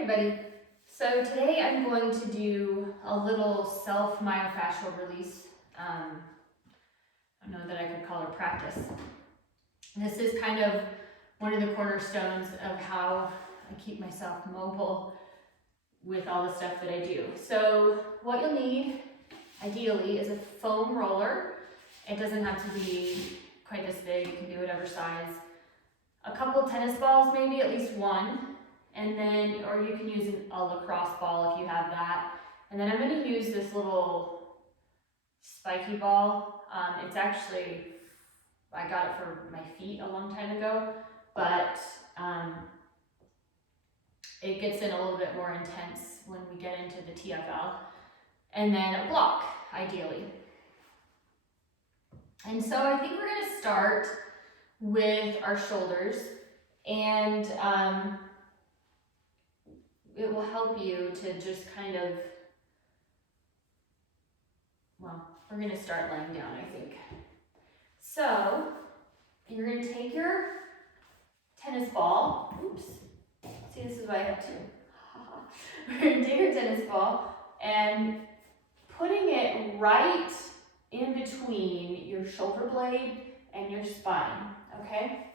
everybody. So today I'm going to do a little self myofascial release. I don't know that I could call it practice. This is kind of one of the cornerstones of how I keep myself mobile with all the stuff that I do. So what you'll need, ideally, is a foam roller. It doesn't have to be quite this big, you can do whatever size. A couple tennis balls, maybe at least one. And then, or you can use a lacrosse ball if you have that. And then I'm going to use this little spiky ball. It's actually, I got it for my feet a long time ago, but it gets in a little bit more intense when we get into the TFL. And then a block, ideally. And so I think we're going to start with our shoulders, and it will help you to just kind of, well, we're going to start laying down, I think. So you're going to take your tennis ball. Oops. See, this is what I have to. We're going to take your tennis ball and putting it right in between your shoulder blade and your spine, okay?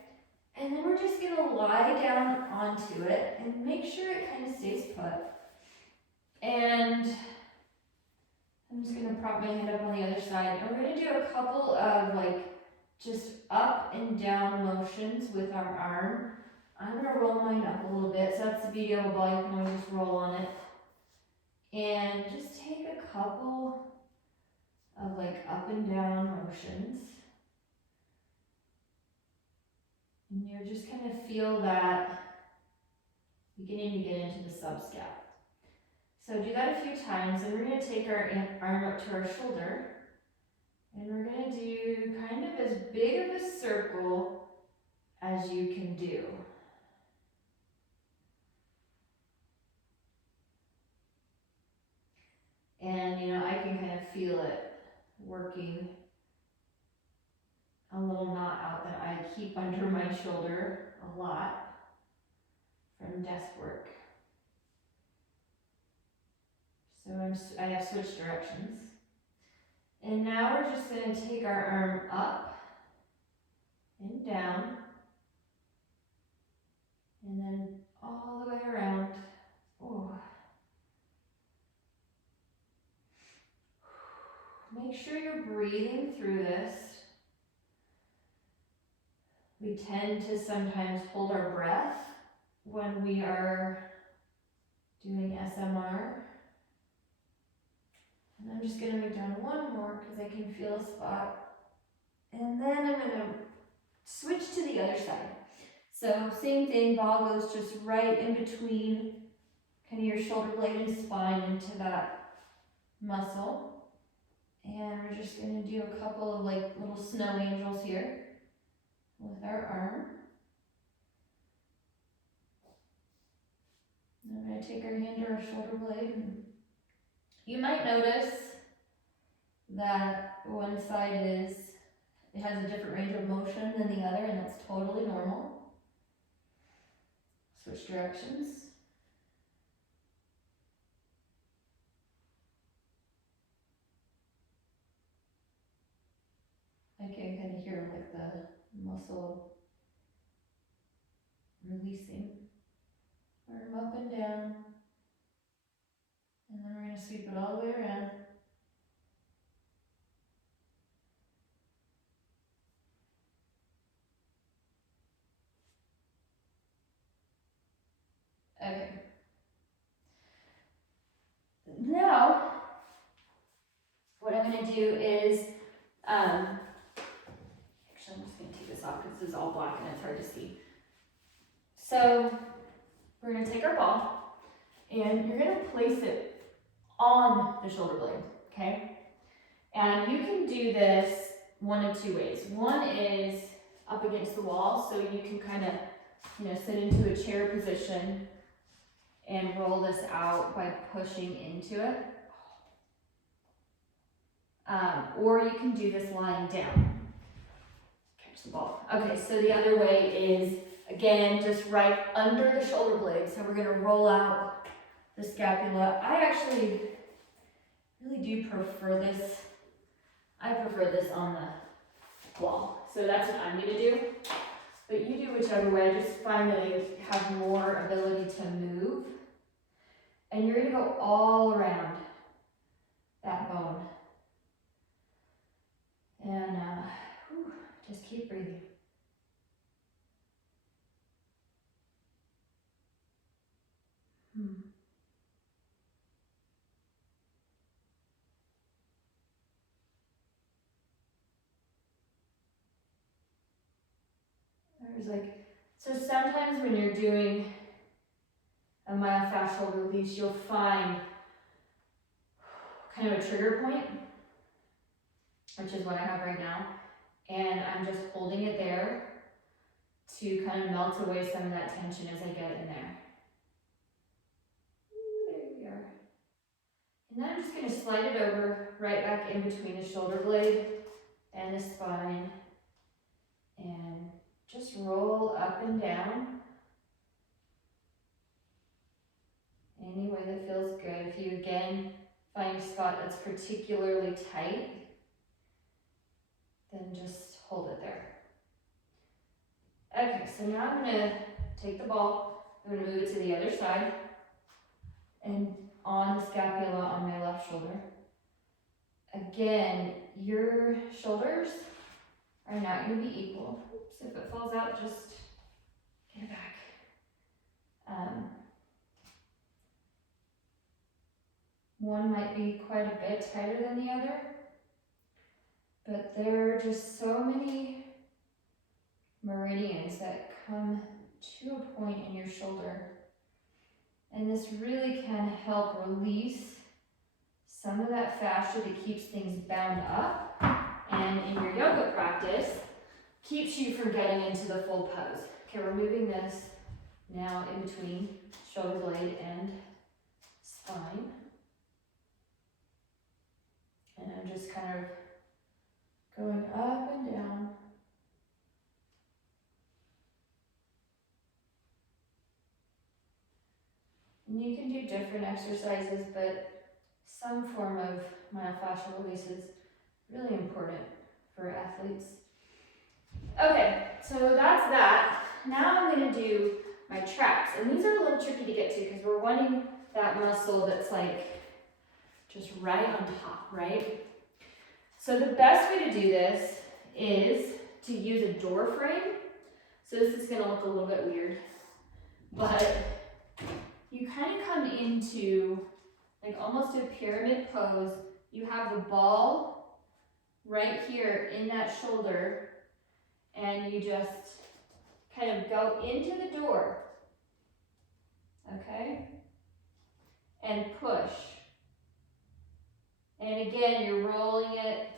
And then we're just going to lie down onto it and make sure it kind of stays put. And I'm just going to prop my head up on the other side. And we're going to do a couple of just up and down motions with our arm. I'm going to roll mine up a little bit. So that's the beauty of a ball. You can always just roll on it. And just take a couple of up and down motions. And you're just kind of feel that beginning to get into the subscap. So do that a few times, and we're going to take our arm up to our shoulder, and we're going to do kind of as big of a circle as you can do. And I can kind of feel it working. A little knot out that I keep under my shoulder a lot from desk work. So I have switched directions. And now we're just going to take our arm up and down, and then all the way around. Ooh. Make sure you're breathing through this. We tend to sometimes hold our breath when we are doing SMR. And I'm just going to move down one more because I can feel a spot. And then I'm going to switch to the other side. So same thing, ball goes just right in between kind of your shoulder blade and spine into that muscle. And we're just going to do a couple of little snow angels here with our arm. And I'm going to take our hand to our shoulder blade. And you might notice that one side it has a different range of motion than the other, and that's totally normal. Switch directions. I can kind of hear the muscle releasing. Arm up and down. And then we're going to sweep it all the way around. Okay. Now, what I'm going to do is, actually I'm just going to take this off because this is all black and it's hard to see. So, we're going to take our ball and you're going to place it on the shoulder blade, okay? And you can do this one of two ways. One is up against the wall, so you can kind of, sit into a chair position and roll this out by pushing into it. Or you can do this lying down. Catch the ball. Okay, so the other way is again, just right under the shoulder blades. So we're gonna roll out the scapula. I actually really do prefer this. I prefer this on the wall. So that's what I'm gonna do. But you do whichever way. I just find that I have more ability to move. And you're gonna go all around that bone. And just keep breathing. There's like, so sometimes when you're doing a myofascial release, you'll find kind of a trigger point, which is what I have right now. And I'm just holding it there to kind of melt away some of that tension as I get in there. There we are. And then I'm just going to slide it over right back in between the shoulder blade and the spine. And just roll up and down any way that feels good. If you again find a spot that's particularly tight, then just hold it there. Okay, so now I'm going to take the ball, I'm going to move it to the other side and on the scapula on my left shoulder. Again, your shoulders are not going to be equal. Oops, if it falls out, just get it back. One might be quite a bit tighter than the other, but there are just so many meridians that come to a point in your shoulder. And this really can help release some of that fascia that keeps things bound up. And in your yoga practice, keeps you from getting into the full pose. Okay, we're moving this now in between shoulder blade and spine. And I'm just kind of going up and down. And you can do different exercises, but some form of myofascial release is really important for athletes. Okay, so that's that. Now I'm going to do my traps. And these are a little tricky to get to because we're wanting that muscle that's like just right on top, right? So the best way to do this is to use a door frame. So this is going to look a little bit weird, but you kind of come into like almost a pyramid pose. You have the ball right here in that shoulder, and you just kind of go into the door, okay? And push. And again, you're rolling it,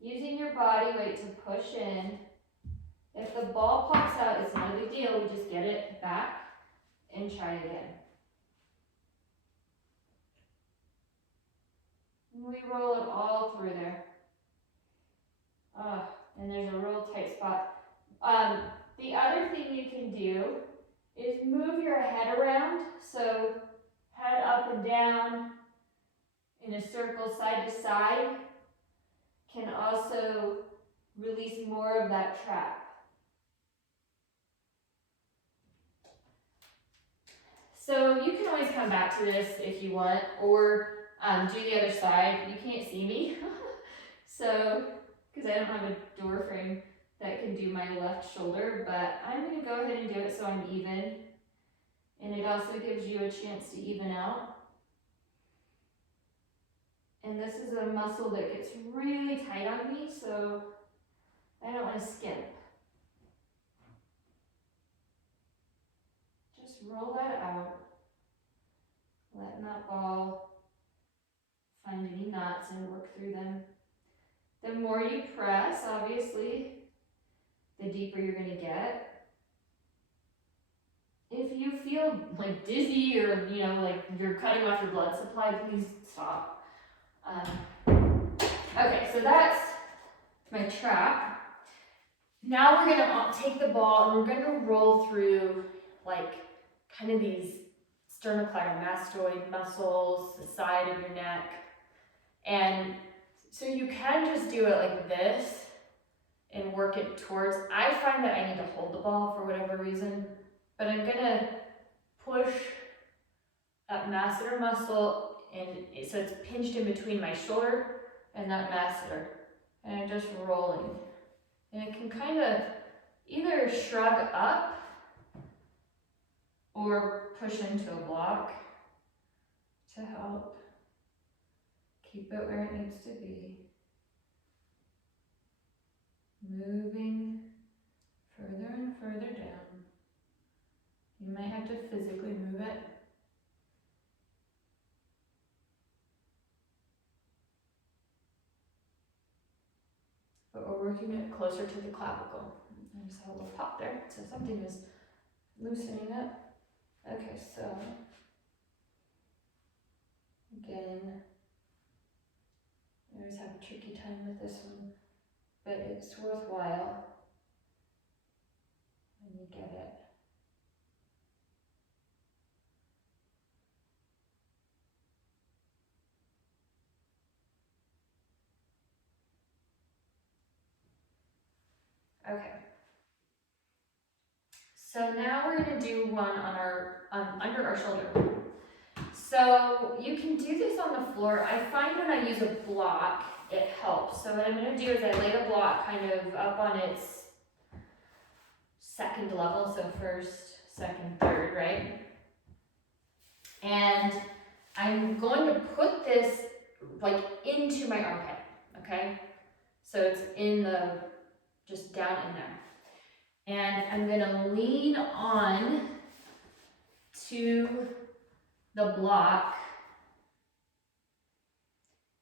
using your body weight to push in. If the ball pops out, it's not a big deal. We just get it back and try again. And we roll it all through there. And there's a real tight spot. The other thing you can do is move your head around. So head up and down in a circle side to side can also release more of that trap. So you can always come back to this if you want, or do the other side. You can't see me, so because I don't have a door frame that can do my left shoulder, but I'm going to go ahead and do it so I'm even, and it also gives you a chance to even out. And this is a muscle that gets really tight on me, so I don't want to skimp. Just roll that out, letting that ball find any knots and work through them. The more you press, obviously, the deeper you're going to get. If you feel like dizzy or, like you're cutting off your blood supply, please stop. Okay, so that's my trap. Now we're gonna take the ball and we're gonna roll through like kind of these sternocleidomastoid muscles, the side of your neck. And so you can just do it like this and work it towards. I find that I need to hold the ball for whatever reason, but I'm gonna push that masseter muscle, and so it's pinched in between my shoulder and that masseter, and I'm just rolling. And it can kind of either shrug up or push into a block to help keep it where it needs to be. Moving further and further down. You might have to physically move it. But we're working it closer to the clavicle. I just had a little pop there, so something is loosening up. Okay, so again, I always have a tricky time with this one, but it's worthwhile when you get it. Okay. So now we're going to do one on our under our shoulder. So you can do this on the floor. I find when I use a block, it helps. So what I'm going to do is I lay the block kind of up on its second level, so first, second, third, right? And I'm going to put this like into my armpit, okay? So it's in the, just down in there. And I'm gonna lean on to the block,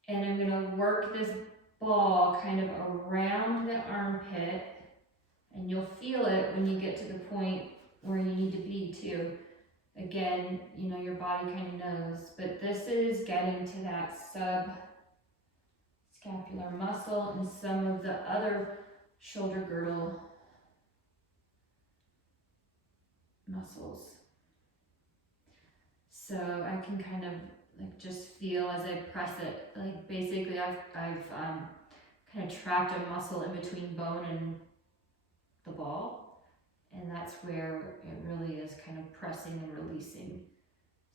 and I'm gonna work this ball kind of around the armpit, and you'll feel it when you get to the point where you need to be too. Again, you know, your body kind of knows, but this is getting to that subscapular muscle and some of the other shoulder girdle muscles. So I can kind of like just feel as I press it, like basically I've kind of trapped a muscle in between bone and the ball, and that's where it really is kind of pressing and releasing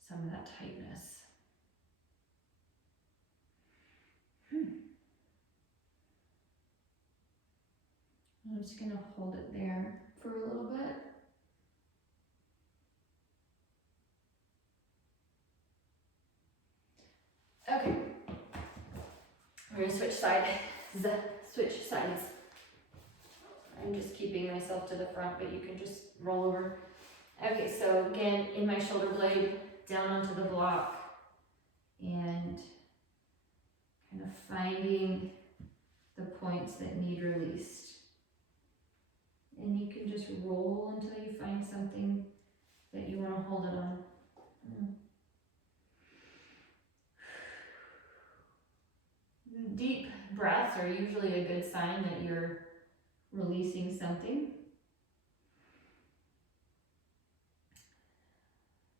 some of that tightness. I'm just gonna hold it there for a little bit. Okay, we're gonna switch sides. I'm just keeping myself to the front, but you can just roll over. Okay, so again, in my shoulder blade, down onto the block, and kind of finding the points that need released. And you can just roll until you find something that you want to hold it on. Deep breaths are usually a good sign that you're releasing something.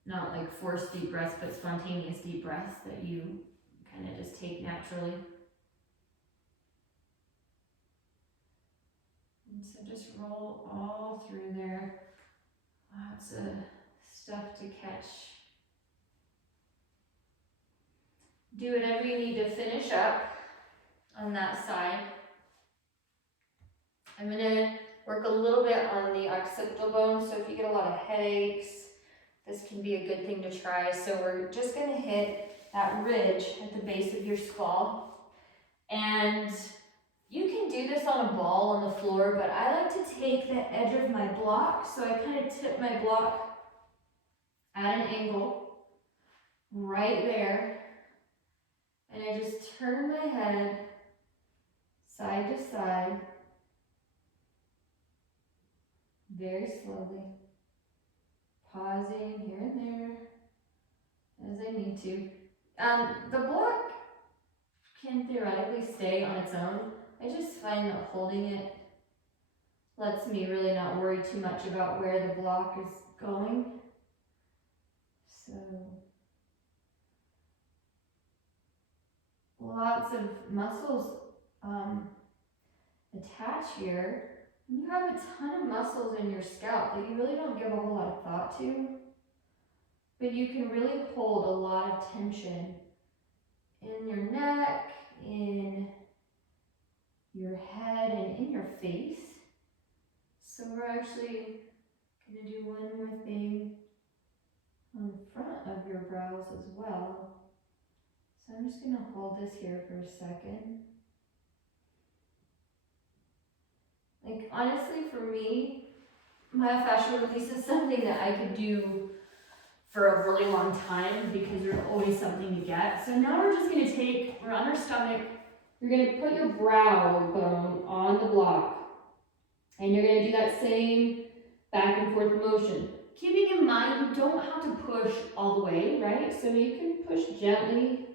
Not like forced deep breaths, but spontaneous deep breaths that you kind of just take naturally. And so just roll all through there. Lots of stuff to catch. Do whatever you need to finish up on that side. I'm going to work a little bit on the occipital bone, so if you get a lot of headaches, this can be a good thing to try. So we're just going to hit that ridge at the base of your skull. And you can do this on a ball on the floor, but I like to take the edge of my block, so I kind of tip my block at an angle right there, and I just turn my head side to side very slowly, pausing here and there as I need to. The block can theoretically stay on its own. I just find that holding it Lets me really not worry too much about where the block is going. So lots of muscles attach here. And you have a ton of muscles in your scalp that you really don't give a whole lot of thought to, but you can really hold a lot of tension in your neck, in your head, and in your face. So we're actually going to do one more thing on the front of your brows as well. So I'm just going to hold this here for a second. Like, honestly, for me, myofascial release is something that I could do for a really long time because there's always something to get. So now we're just going to take, we're on our stomach, you're going to put your brow bone on the block. And you're going to do that same back and forth motion. Keeping in mind, you don't have to push all the way, right? So you can push gently,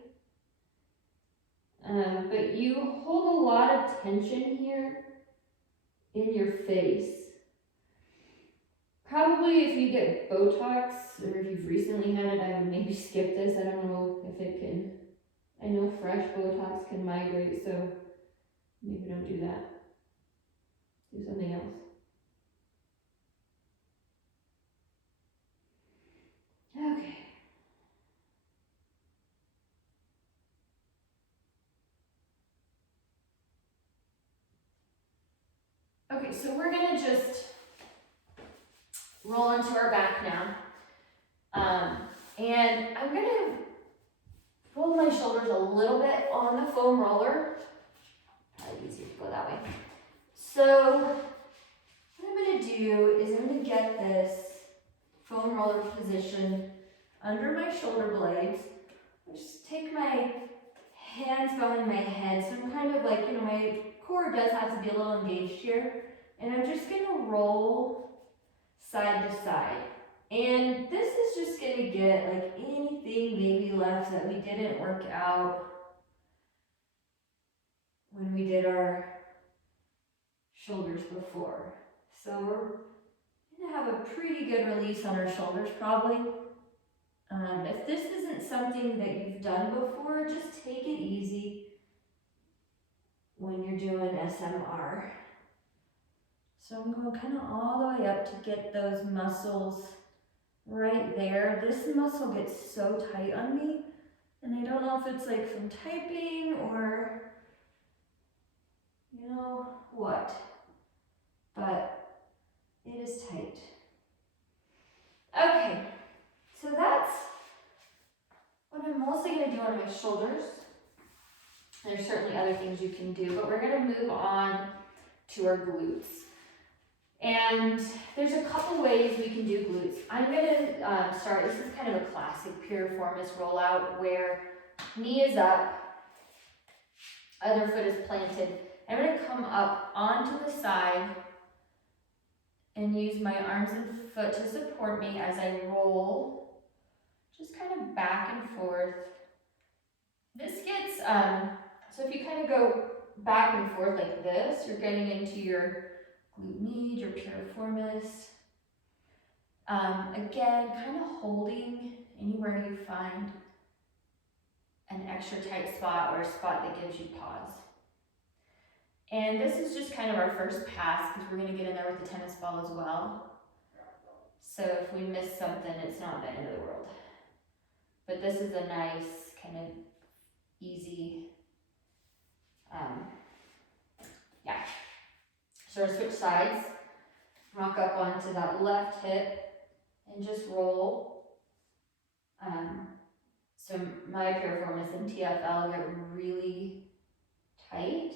but you hold a lot of tension here in your face. Probably if you get Botox, or if you've recently had it, I would maybe skip this. I don't know if it can, I know fresh Botox can migrate, so maybe don't do that. Do something else. Okay. Okay, so we're gonna just roll onto our back now. And I'm gonna roll my shoulders a little bit on the foam roller. Probably easier to go that way. So what I'm gonna do is I'm gonna get this foam roller position under my shoulder blades. I just take my hands behind my head, so I'm kind of like, you know, my core does have to be a little engaged here. And I'm just gonna roll side to side. And this is just gonna get like anything maybe left that we didn't work out when we did our shoulders before. So we're gonna have a pretty good release on our shoulders probably. If this isn't something that you've done before, just take it easy when you're doing SMR. So I'm going kind of all the way up to get those muscles right there. This muscle gets so tight on me, and I don't know if it's like from typing or you know what, but it is tight. Okay, so that's what I'm mostly going to do on my shoulders. There's certainly other things you can do, but we're going to move on to our glutes. And there's a couple ways we can do glutes. I'm going to start, this is kind of a classic piriformis rollout where knee is up, other foot is planted. I'm going to come up onto the side and use my arms and foot to support me as I roll, just kind of back and forth. This gets, so if you kind of go back and forth like this, you're getting into your glute med, your piriformis. Again, kind of holding anywhere you find an extra tight spot or a spot that gives you pause. And this is just kind of our first pass because we're going to get in there with the tennis ball as well. So if we miss something, it's not the end of the world. But this is a nice kind of easy, yeah. So we're switch sides, rock up onto that left hip and just roll. So my piriformis and TFL get really tight,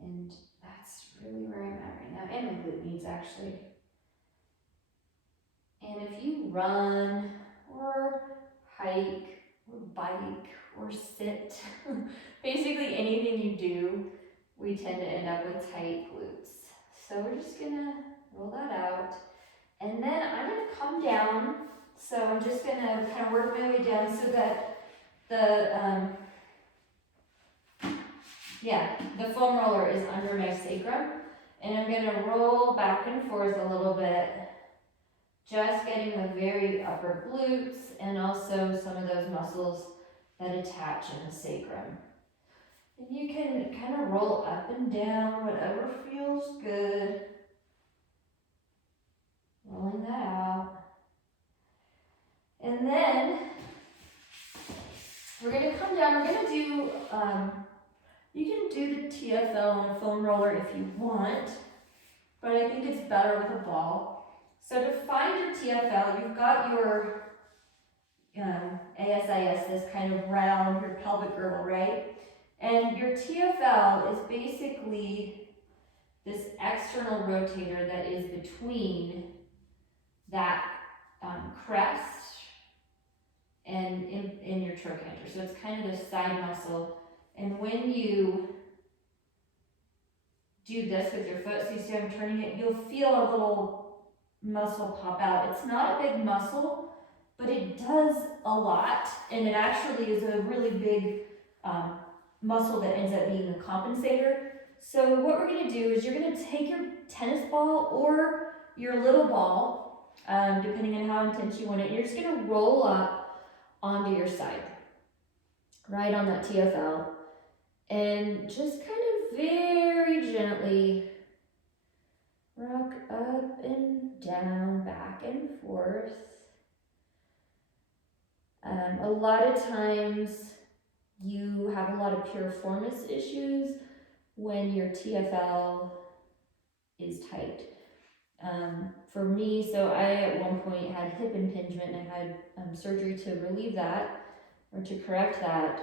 and that's really where I'm at right now, and my glute meats actually. And if you run or hike or bike or sit, basically anything you do, we tend to end up with tight glutes. So we're just gonna roll that out. And then I'm gonna come down. So I'm just gonna kind of work my way down so that the foam roller is under my sacrum. And I'm gonna roll back and forth a little bit, just getting the very upper glutes and also some of those muscles that attach in the sacrum. And you can kind of roll up and down, whatever feels good. Rolling that out. And then we're gonna come down, we're gonna do, you can do the TFL on a foam roller if you want, but I think it's better with a ball. So to find your TFL, you've got your ASIS, this kind of round, your pelvic girdle, right? And your TFL is basically this external rotator that is between that crest and in your trochanter. So it's kind of this side muscle. And when you do this with your foot, so you see I'm turning it, you'll feel a little muscle pop out. It's not a big muscle, but it does a lot, and it actually is a really big muscle that ends up being a compensator. So what we're gonna do is you're gonna take your tennis ball or your little ball, depending on how intense you want it, and you're just gonna roll up onto your side, right on that TFL, and just kind of very gently rock up and down, back and forth. A lot of times you have a lot of piriformis issues when your TFL is tight. For me, so I at one point had hip impingement and I had surgery to relieve that or to correct that.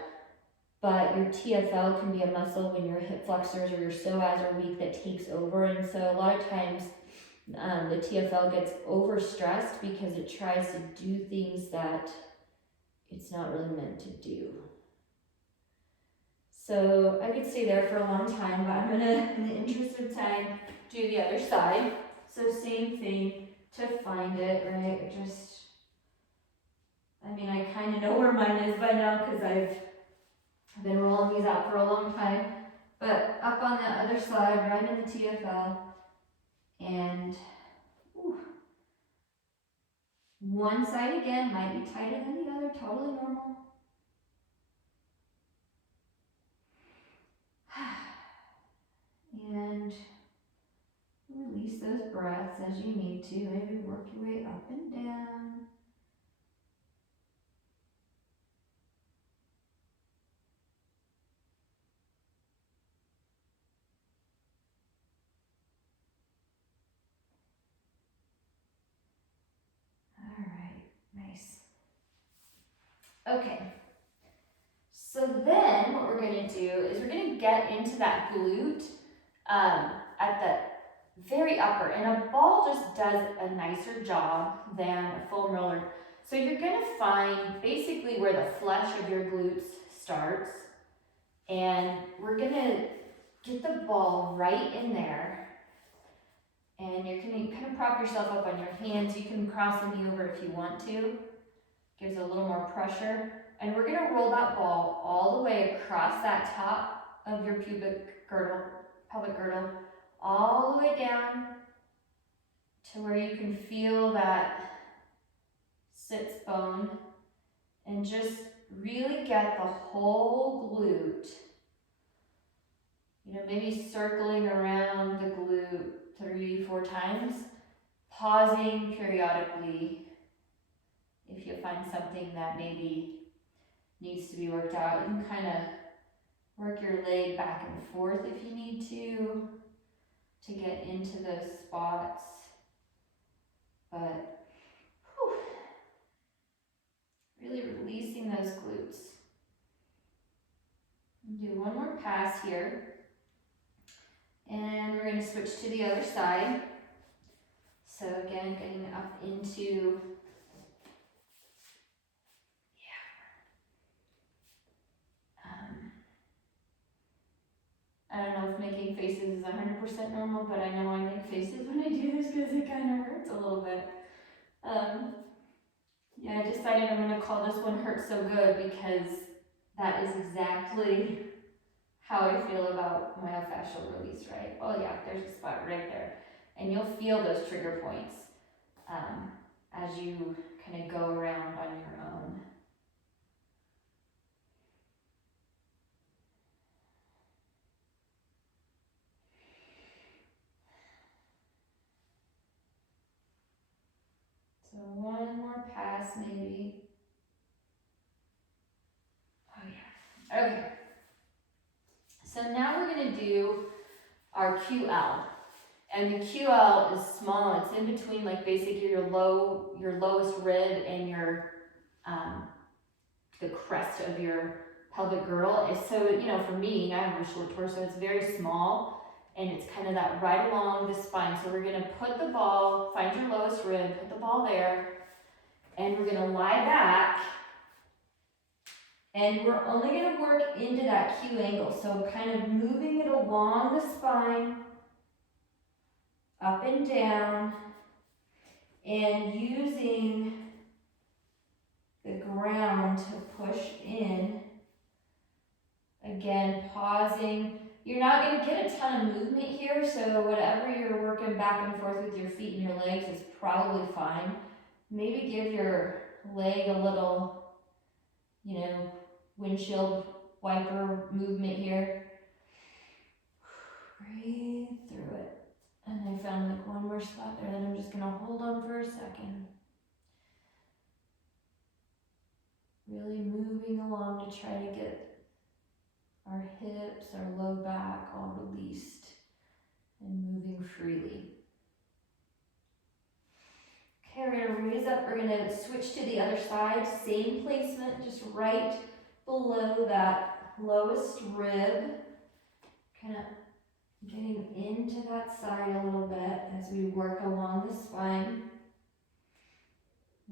But your TFL can be a muscle when your hip flexors or your psoas are weak that takes over, and so a lot of times the TFL gets overstressed because it tries to do things that it's not really meant to do. So I could stay there for a long time, but I'm gonna, in the interest of time, do the other side. So same thing to find it, right? I kind of know where mine is by now because I've been rolling these out for a long time. But up on the other side, right in the TFL, and whew, one side again might be tighter than the other, totally normal. And release those breaths as you need to. Maybe work your way up and down. All right, nice. Okay. So then what we're going to do is we're going to get into that glute at the very upper, and a ball just does a nicer job than a foam roller. So you're going to find basically where the flesh of your glutes starts, and we're going to get the ball right in there, and you're going to kind of prop yourself up on your hands. You can cross the knee over if you want to. Gives a little more pressure. And we're gonna roll that ball all the way across that top of your pelvic girdle, all the way down to where you can feel that sits bone, and just really get the whole glute, maybe circling around the glute 3-4 times, pausing periodically if you find something that maybe needs to be worked out. You can kind of work your leg back and forth if you need to get into those spots. But really releasing those glutes. Do one more pass here. And we're going to switch to the other side. So again, getting up into I don't know if making faces is 100% normal, but I know I make faces when I do this because it kind of hurts a little bit. I decided I'm going to call this one Hurt So Good because that is exactly how I feel about myofascial release, right? Oh yeah, there's a spot right there. And you'll feel those trigger points as you kind of go around on your own. So one more pass maybe. Oh yeah, okay. So now we're gonna do our QL. And the QL is small, it's in between like basically your lowest rib and your, the crest of your pelvic girdle. Is so, you know, for me, I have a short torso, it's very small and it's kind of that right along the spine. So we're gonna put the ball, find your lowest rib, put the ball there, and we're gonna lie back. And we're only gonna work into that Q angle. So kind of moving it along the spine, up and down, and using the ground to push in. Again, pausing. You're not going to get a ton of movement here, so whatever you're working back and forth with your feet and your legs is probably fine. Maybe give your leg a little, you know, windshield wiper movement here. Breathe through it. And I found like one more spot there that I'm just going to hold on for a second. Really moving along to try to get our hips, our low back all released and moving freely. Okay, we're gonna raise up, we're gonna switch to the other side, same placement, just right below that lowest rib. Kind of getting into that side a little bit as we work along the spine,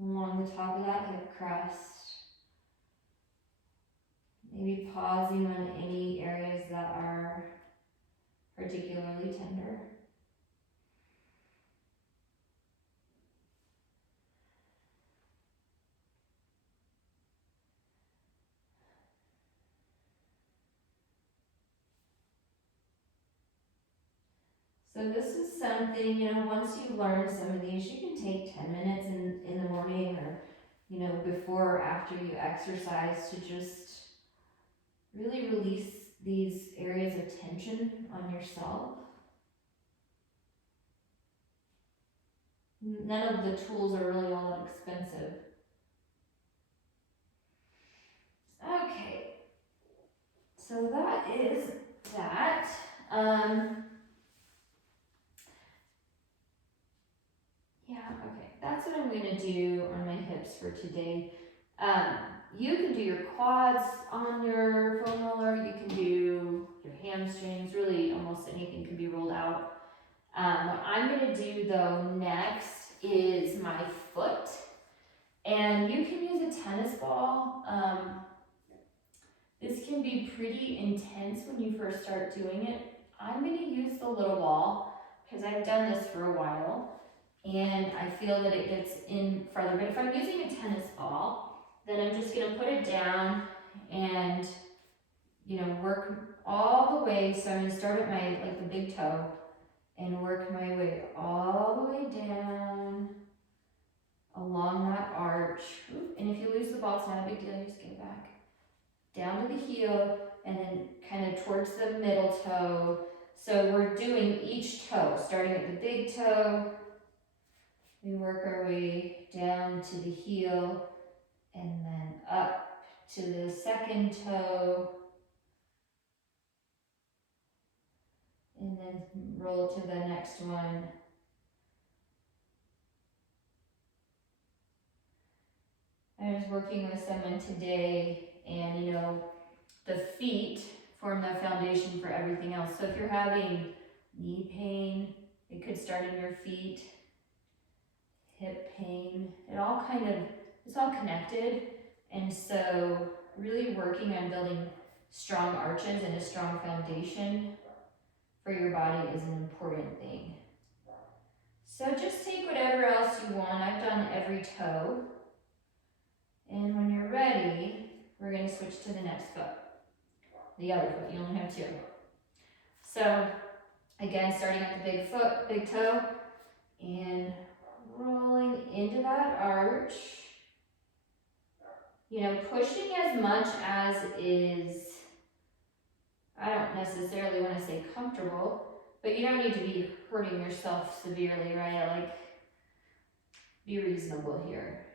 along the top of that hip crest. Maybe pausing on any areas that are particularly tender. So this is something, you know, once you learn some of these, you can take 10 minutes in the morning or, you know, before or after you exercise to just really release these areas of tension on yourself. None of the tools are really all that expensive. Okay, so that is that. Yeah, okay, that's what I'm gonna do on my hips for today. You can do your quads on your foam roller, you can do your hamstrings, really almost anything can be rolled out. What I'm gonna do though next is my foot. And you can use a tennis ball. This can be pretty intense when you first start doing it. I'm gonna use the little ball because I've done this for a while and I feel that it gets in farther. But if I'm using a tennis ball, then I'm just gonna put it down and, you know, work all the way. So I'm gonna start at my, like the big toe and work my way all the way down along that arch. And if you lose the ball, it's not a big deal, you just get it back. Down to the heel and then kind of towards the middle toe. So we're doing each toe, starting at the big toe. We work our way down to the heel and then up to the second toe. And then roll to the next one. I was working with someone today and, you know, the feet form the foundation for everything else. So if you're having knee pain, it could start in your feet, hip pain, it's all connected. And so really working on building strong arches and a strong foundation for your body is an important thing. So just take whatever else you want. I've done every toe. And when you're ready, we're going to switch to the next foot. the other foot, you only have two. So again, starting at the big foot, big toe, and rolling into that arch. You know, pushing as much as is, I don't necessarily want to say comfortable, but you don't need to be hurting yourself severely, right? Like, be reasonable here.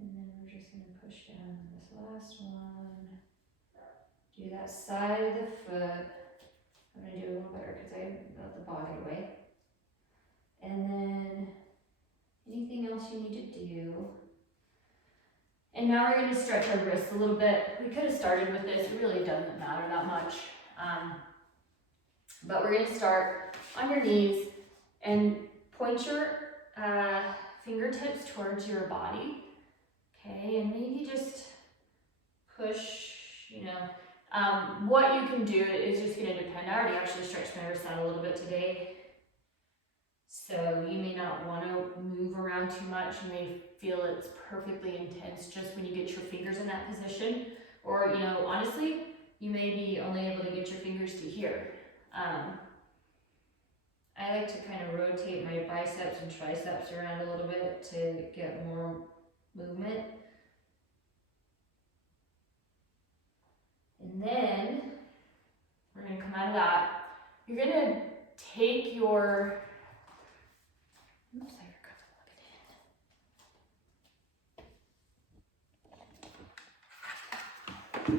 And then we're just going to push down on this last one. Do that side of the foot. I'm going to do a little better because I got the body away. And then anything else you need to do. And now we're going to stretch our wrists a little bit. We could have started with this. It really doesn't matter that much. But we're going to start on your knees and point your fingertips towards your body. Okay, and maybe just push, you know. What you can do is just going to depend. I already actually stretched my wrists out a little bit today. So you may not want to move around too much. You may feel it's perfectly intense just when you get your fingers in that position. Or, you know, honestly, you may be only able to get your fingers to here. I like to kind of rotate my biceps and triceps around a little bit to get more movement. And then we're going to come out of that. You're going to take your, oops, I forgot to plug it in.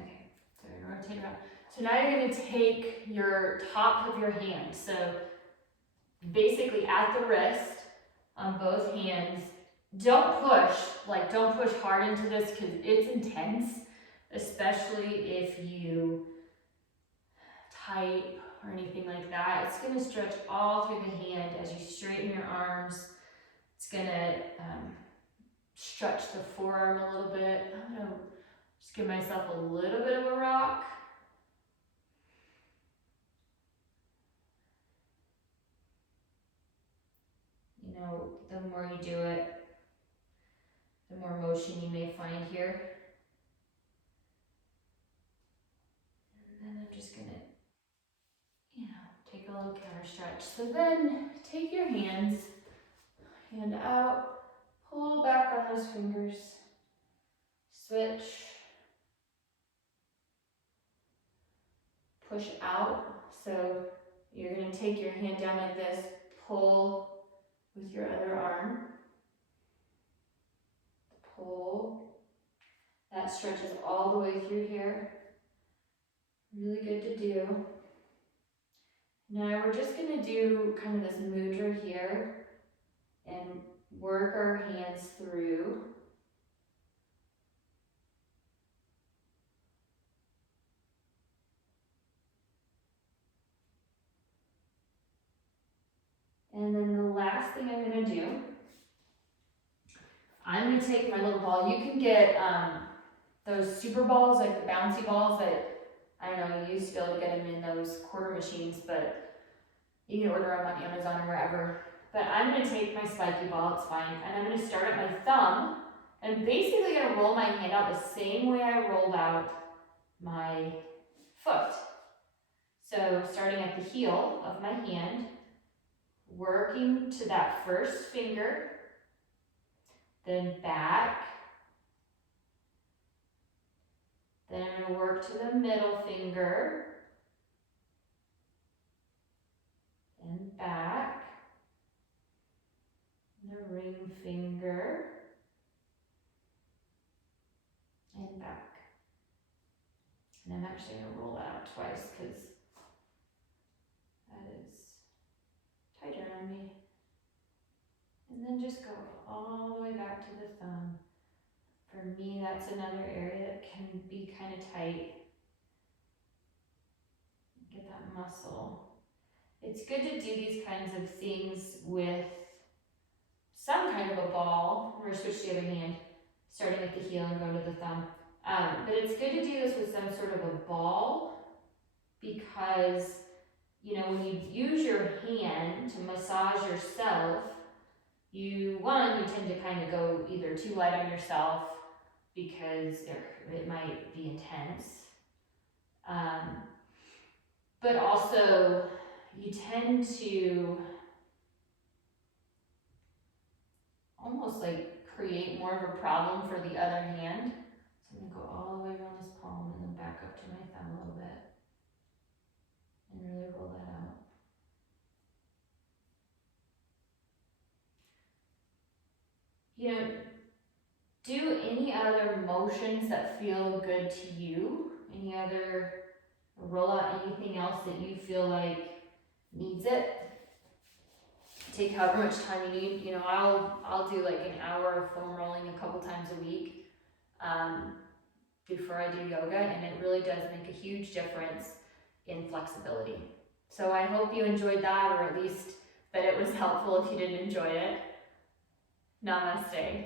Okay, so rotate around. So now you're going to take your top of your hand. So basically at the wrist on both hands. Don't push hard into this because it's intense, especially if you type or anything like that. It's going to stretch all through the hand as you straighten your arms. It's going to stretch the forearm a little bit. I'm going to just give myself a little bit of a rock. You know, the more you do it, the more motion you may find here. And then I'm just going to, you know, take a little counter stretch. So then take your hands, hand out, pull back on those fingers, switch, push out. So you're going to take your hand down like this, pull with your other arm, pull. That stretches all the way through here. Really good to do. Now we're just going to do kind of this mudra here and work our hands through. And then the last thing I'm going to do, I'm going to take my little ball. You can get those super balls, like the bouncy balls that, I don't know, you used to be able to get them in those quarter machines, but you can order them on Amazon or wherever. But I'm going to take my spiky ball, it's fine, and I'm going to start at my thumb, and basically going to roll my hand out the same way I rolled out my foot. So starting at the heel of my hand, working to that first finger, then back, then I'm going to work to the middle finger, and back, the ring finger, and back. And I'm actually going to roll that out twice because that is tighter on me. And then just go all the way back to the thumb. For me, that's another area that can be kind of tight. Get that muscle. It's good to do these kinds of things with some kind of a ball. I'm going to switch to the other hand. starting with the heel and going to the thumb. But it's good to do this with some sort of a ball, because you know, when you use your hand to massage yourself, you tend to kind of go either too light on yourself because it might be intense. But also you tend to almost like create more of a problem for the other hand. So I'm gonna go all the way around this palm and then back up to my thumb a little bit and really roll that out. You know, do any other motions that feel good to you. Roll out anything else that you feel like needs it. Take however much time you need. You know, I'll do like an hour of foam rolling a couple times a week before I do yoga, and it really does make a huge difference in flexibility. So I hope you enjoyed that, or at least that it was helpful if you didn't enjoy it. Namaste.